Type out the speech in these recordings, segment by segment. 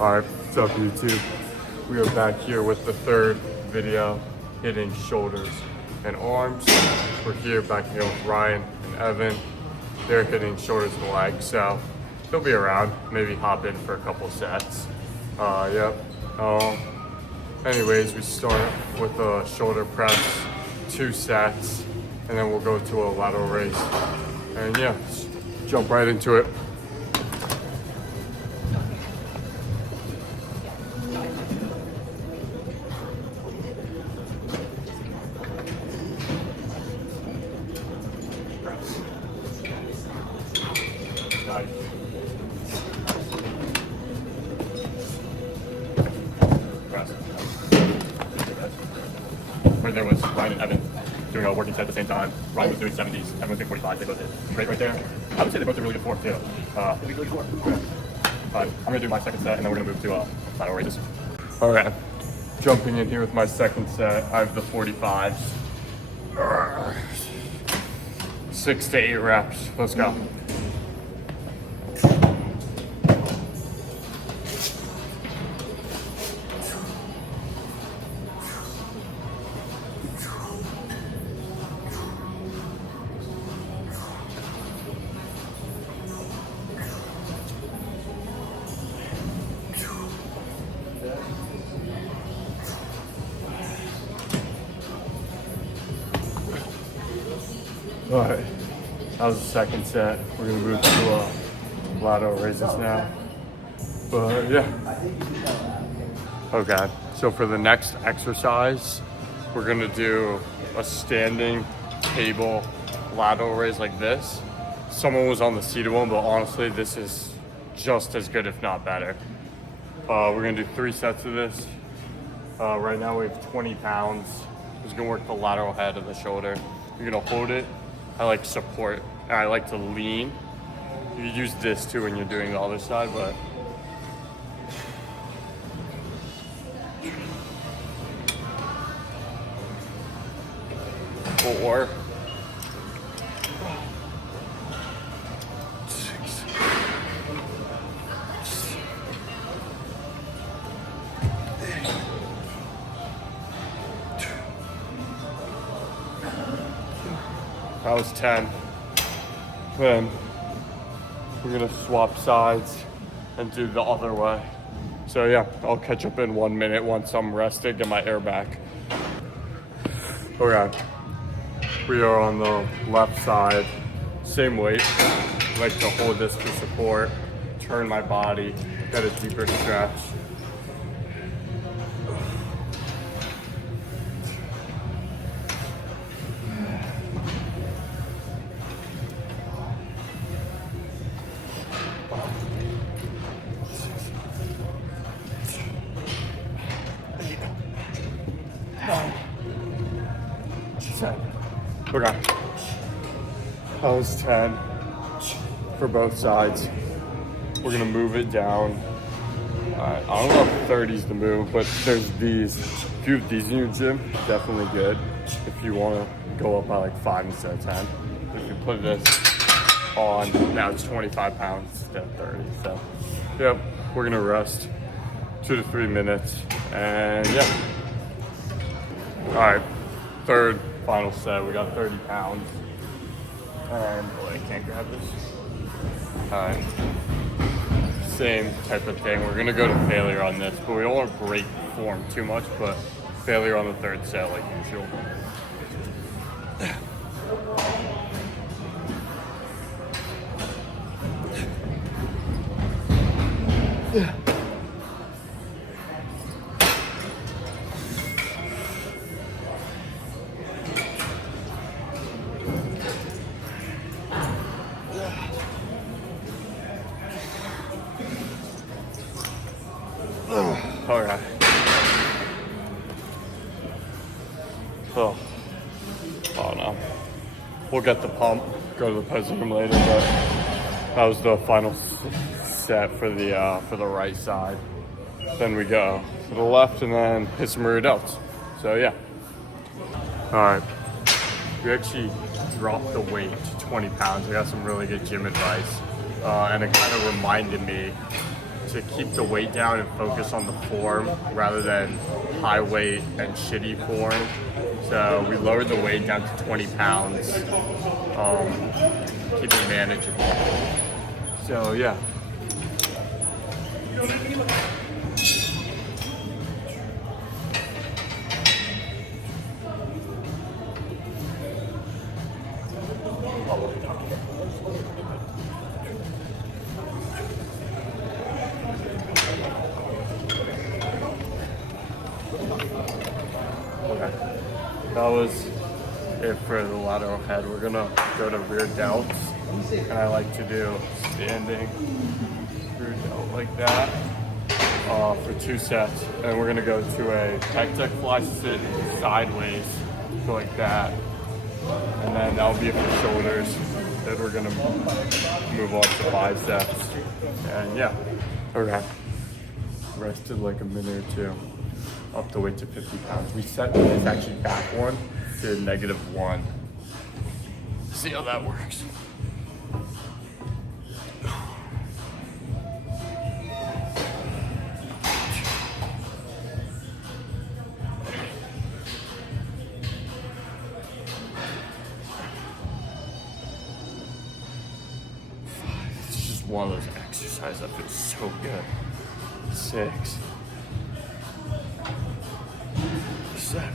Alright, what's up YouTube? We are back here with the third video, hitting shoulders and arms. We're here back here with Ryan and Evan. They're hitting shoulders and legs, so they'll be around. Maybe hop in for a couple sets. Anyways, we start with a shoulder press, 2 sets, and then we'll go to a lateral raise. And yeah, just jump right into it. Right there was Ryan and Evan doing a working set at the same time. Ryan was doing 70s, Evan was doing 45s. They both did great right there. I would say they both did really good form too. Really good form. I'm gonna do my second set and then we're gonna move to lateral raises. Okay, jumping in here with my second set. I have the 45s. 6 to 8 reps. Let's go. All right, that was the second set. We're gonna move to lateral raises now. But yeah. Okay, so for the next exercise, we're gonna do a standing table lateral raise like this. Someone was on the seated one, but honestly, this is just as good, if not better. We're gonna do 3 sets of this. Right now we have 20 pounds. We're just gonna work the lateral head of the shoulder. You're gonna hold it. I like support, and I like to lean. You use this too when you're doing the other side, but four, 6, that was 10. Then we're gonna swap sides and do the other way. So yeah, I'll catch up in 1 minute once I'm rested, get my air back. Okay, we are on the left side, same weight. I like to hold this for support, turn my body, get a deeper stretch. Okay, that was 10 for both sides. We're gonna move it down. I don't know if 30's the move, but there's these. If you have these in your gym, definitely good. If you wanna go up by like 5 instead of 10. If you put this on, now it's 25 pounds instead of 30. So, yep, we're gonna rest 2 to 3 minutes, and yeah. All right, third final set. We got 30 pounds. And boy, I can't grab this. All right, same type of thing. We're gonna go to failure on this, but we don't want to break form too much, but failure on the third set like usual. Yeah. All right. Oh no. We'll get the pump, go to the pose room later, but that was the final set for the right side. Then we go to the left and then hit some rear delts. So yeah. All right. We actually dropped the weight to 20 pounds. I got some really good gym advice. And it kind of reminded me to keep the weight down and focus on the form rather than high weight and shitty form. So we lowered the weight down to 20 pounds, keep it manageable. So yeah. That was it for the lateral head. We're gonna go to rear delts, and I like to do standing rear delt like that for 2 sets. And we're gonna go to a pec fly sit sideways, go like that, and then that'll be it for shoulders. Then we're gonna move on to biceps, and yeah. Okay. Rested like a minute or two. Up the weight to 50 pounds. We set this actually back one to -1. See how that works. It's just one of those exercises that feels so good. 6, 7,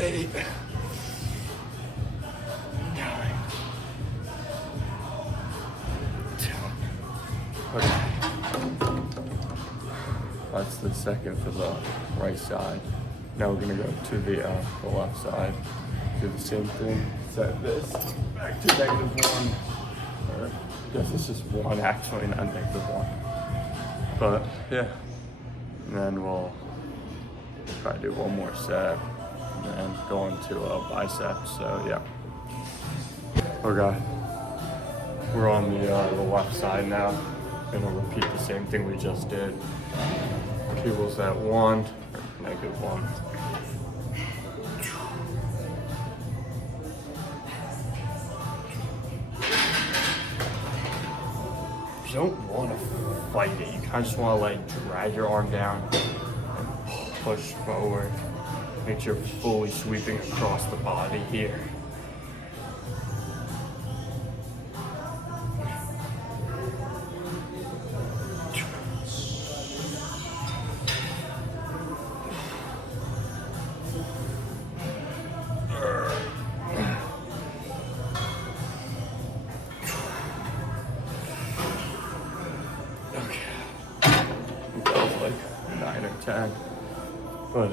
8, 9, 10. Okay. That's the second for the right side. Now we're gonna go to the left side. Do the same thing. Set this back to -1. Or I guess it's just 1 actually, not -1. But yeah. And then we'll try to do one more set and then go into biceps. So yeah. Okay. We're on the left side now. Gonna repeat the same thing we just did. Cables at 1 or -1. You don't want to fight it. You kind of just want to like drag your arm down and push forward. Make sure you're fully sweeping across the body here. Like 9 or 10, but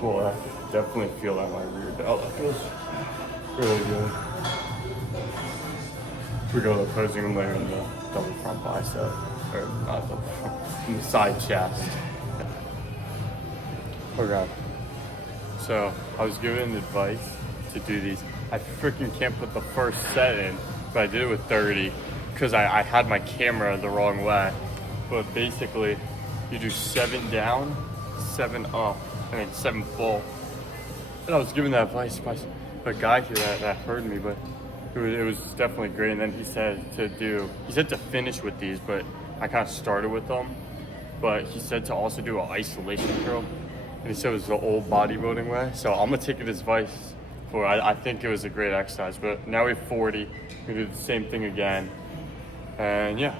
well, I definitely feel that my rear delt. That feels really good. We go to opposing layer in the double front bicep, or not double front, in the side chest. Okay, so I was given advice to do these. I freaking can't put the first set in, but I did it with 30 because I had my camera the wrong way. But basically, you do 7 down, 7 up, and then 7 full. And I was given that advice by a guy here that heard me, but it was definitely great. And then he said to finish with these, but I kind of started with them. But he said to also do an isolation drill. And he said it was the old bodybuilding way. So I'm gonna take his advice for it. I think it was a great exercise. But now we have 40, we do the same thing again. And yeah.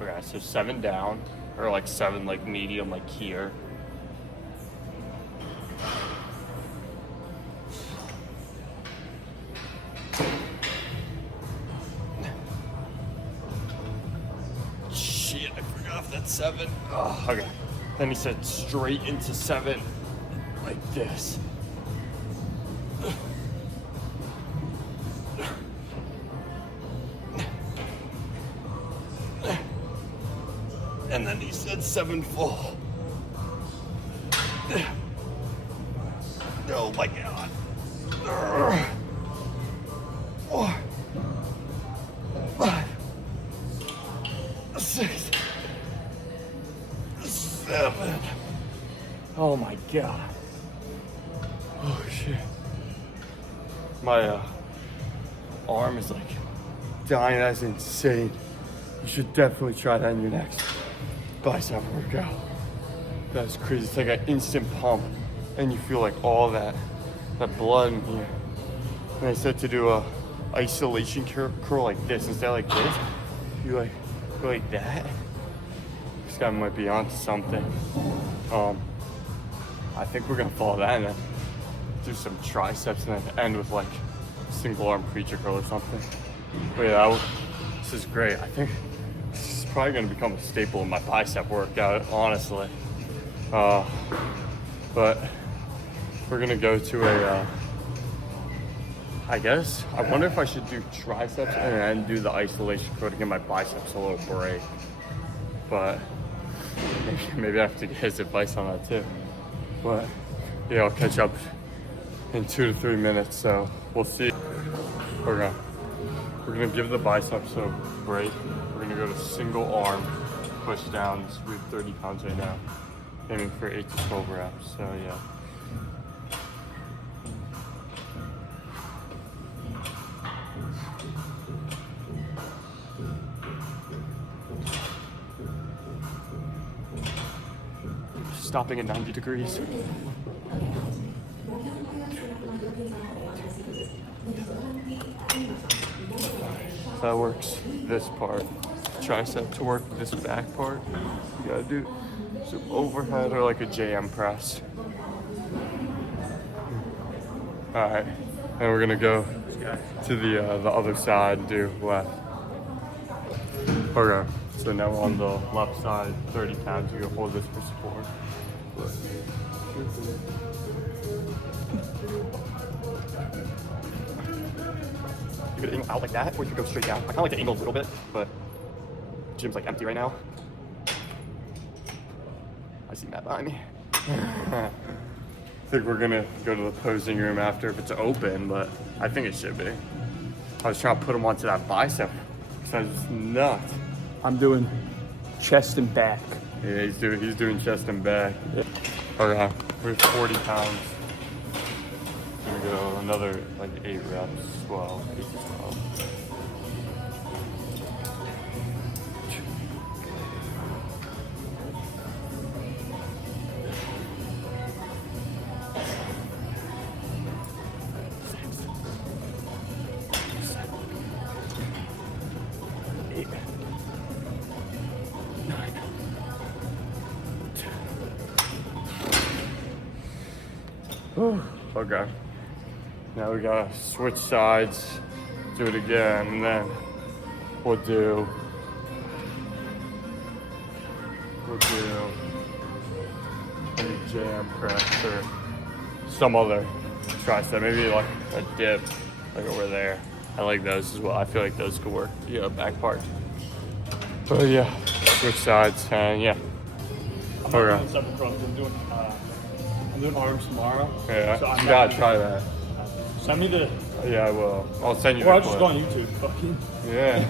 Okay, so 7 down, or like 7 like medium, like here. Shit, I forgot if that's 7. Oh, okay. Then he said straight into 7, like this. And then he said 7 full. Oh my God. 4, 5, 6, 7. Oh my God. Oh shit. My arm is like dying. That's insane. You should definitely try that in your next bicep workout. That's crazy. It's like an instant pump, and you feel like all that blood in here. And I said to do a isolation curl like this instead of like this. You like go like that. This guy might be onto something. I think we're gonna follow that and then do some triceps and then end with like single arm preacher curl or something. But yeah, this is great. I think this is probably gonna become a staple in my bicep workout, honestly. But we're gonna go to a, I guess, I wonder if I should do triceps and then do the isolation curl to give my biceps a little break. But maybe I have to get his advice on that too. But yeah, I'll catch up in 2 to 3 minutes, so we'll see. We're gonna give the biceps a break. We're gonna go to single arm push downs. We have 30 pounds right now, aiming for 8 to 12 reps. So yeah. Stopping at 90 degrees. That works this part. Tricep to work this back part. You gotta do some overhead or like a JM press. Alright, and we're gonna go to the other side and do left. Okay, so now we're on the left side, 30 pounds. You can hold this for support. You could angle out like that, or you could go straight down. I kind of like to angle a little bit, but gym's like empty right now. I see Matt behind me. I think we're gonna go to the posing room after if it's open, but I think it should be. I was trying to put him onto that bicep because I was nuts. I'm doing chest and back. Yeah, he's doing chest and back. Yeah. Okay, we're 40 pounds. Gonna go another like 8 reps, 12, 8 to 12. Okay. Now we gotta switch sides, do it again, and then we'll do a jam press or some other tricep, maybe like a dip, like over there. I like those as well. I feel like those could work. Yeah, back part. But yeah, switch sides, and yeah. Okay. I'm doing arms tomorrow. Yeah, so you gotta try that. Send me the. Yeah, I will. I'll send you Or the I'll just clip. go on YouTube. Fucking. Yeah.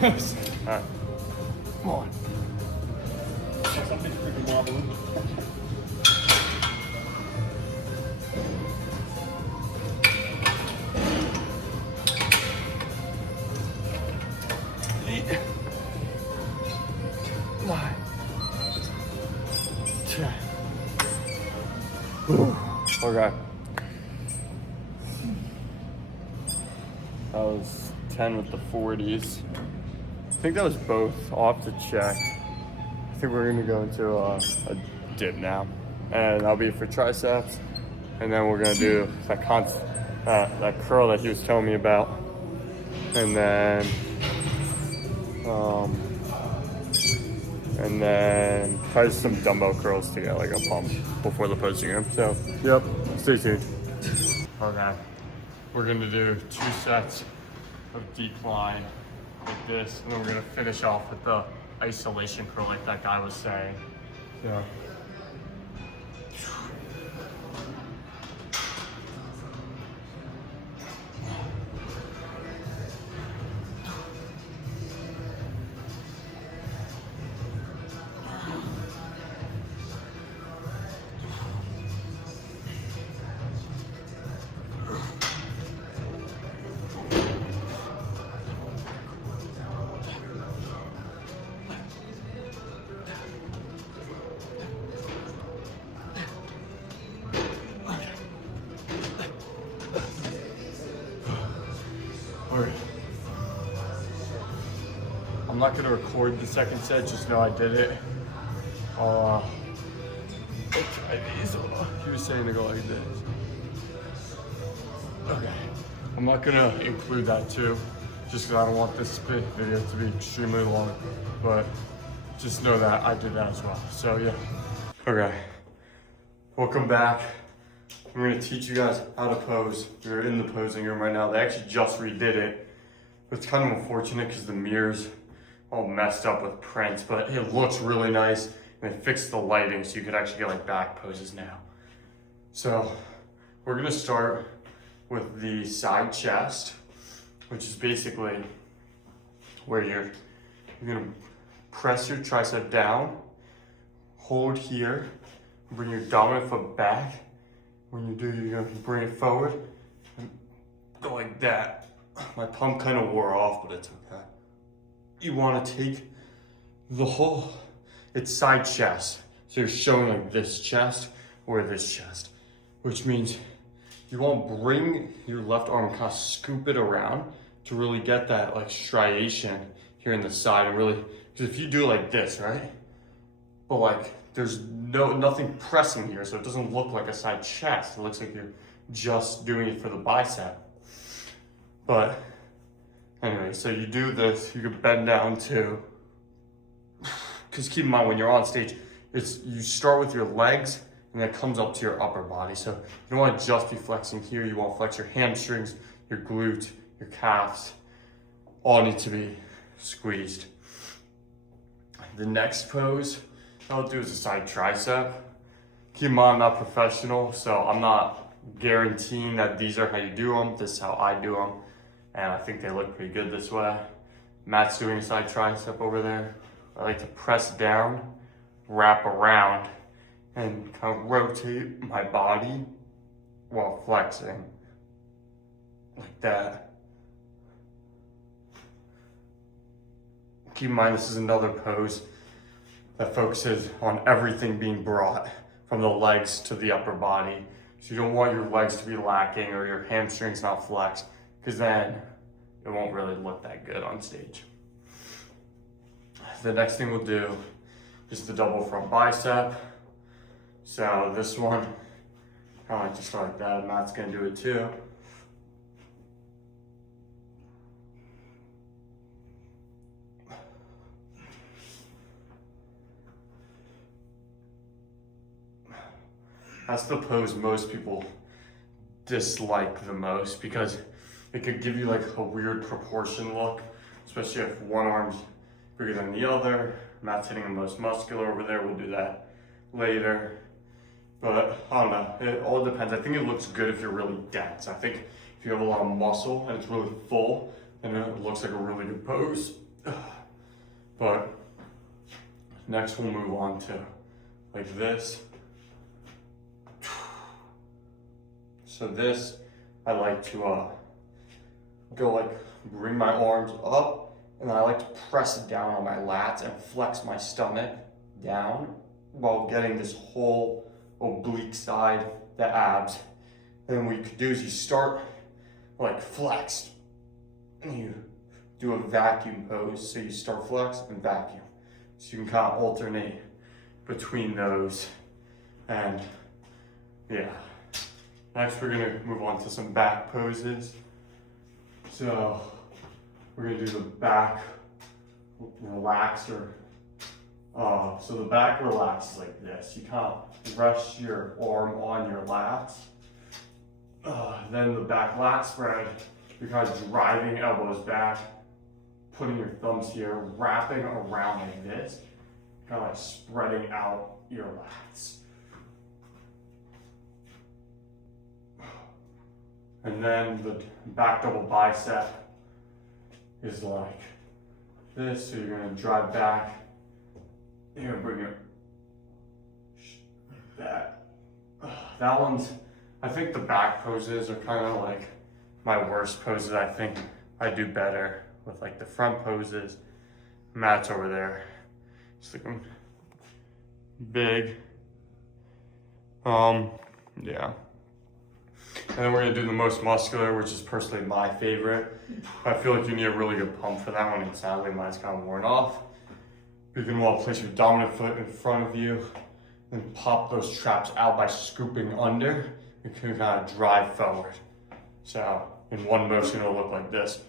Alright. Come on. Something's freaking wobbling. Okay. That was 10 with the 40s. I think that was both. I'll have to check. I think we're gonna go into a dip now. And that'll be for triceps. And then we're gonna do that curl that he was telling me about. And then probably some dumbbell curls to get like a pump before the posing room. So, yep, stay tuned. Okay, we're gonna do 2 sets of decline like this, and then we're gonna finish off with the isolation curl like that guy was saying. Yeah. I'm not gonna record the second set, just know I did it. I'll try these. He was saying to go like this. Okay. I'm not gonna include that too, just because I don't want this video to be extremely long, but just know that I did that as well. So yeah. Okay. Welcome back. I'm gonna teach you guys how to pose. We're in the posing room right now. They actually just redid it. It's kind of unfortunate because the mirror's all messed up with prints, but it looks really nice. And they fixed the lighting so you could actually get like back poses now. So we're gonna start with the side chest, which is basically where you're gonna press your tricep down, hold here, bring your dominant foot back. When you do, you're gonna bring it forward and go like that. My pump kind of wore off, but it's okay. You wanna take the whole, it's side chest. So you're showing like this chest or this chest, which means you won't bring your left arm, kind of scoop it around to really get that like striation here in the side and really, because if you do it like this, right? But like there's nothing pressing here, so it doesn't look like a side chest. It looks like you're just doing it for the bicep. But anyway, so you do this, you can bend down too. Because keep in mind when you're on stage, you start with your legs and then it comes up to your upper body. So you don't want to just be flexing here. You want to flex your hamstrings, your glutes, your calves. All need to be squeezed. The next pose I'll do is a side tricep. Keep in mind, I'm not professional, so I'm not guaranteeing that these are how you do them. This is how I do them. And I think they look pretty good this way. Matt's doing a side tricep over there. I like to press down, wrap around, and kind of rotate my body while flexing, like that. Keep in mind, this is another pose that focuses on everything being brought from the legs to the upper body. So you don't want your legs to be lacking or your hamstrings not flexed, because then it won't really look that good on stage. The next thing we'll do is the double front bicep. So this one, I like to start like that. Matt's gonna do it too. That's the pose most people dislike the most because it could give you like a weird proportion look, especially if one arm's bigger than the other. Matt's hitting the most muscular over there. We'll do that later. But I don't know, it all depends. I think it looks good if you're really dense. I think if you have a lot of muscle and it's really full, then it looks like a really good pose. But next we'll move on to like this. So this, I like to go like, bring my arms up, and then I like to press it down on my lats and flex my stomach down while getting this whole oblique side, the abs. And then what you could do is you start like flexed, and you do a vacuum pose. So you start flex and vacuum. So you can kind of alternate between those. And yeah. Next we're gonna move on to some back poses. So we're gonna do the back relaxer. So the back relax is like this. You kind of rest your arm on your lats. Then the back lat spread, you're kind of driving elbows back, putting your thumbs here, wrapping around like this, kind of like spreading out your lats. And then the back double bicep is like this. So you're gonna drive back. You're gonna bring it that. That one's, I think the back poses are kind of like my worst poses. I think I do better with like the front poses. Matt's over there. Just looking big. Yeah. And then we're gonna do the most muscular, which is personally my favorite. I feel like you need a really good pump for that one, and sadly mine's kind of worn off. You're gonna want to place your dominant foot in front of you and pop those traps out by scooping under. You can kind of drive forward. So in one motion, it'll look like this.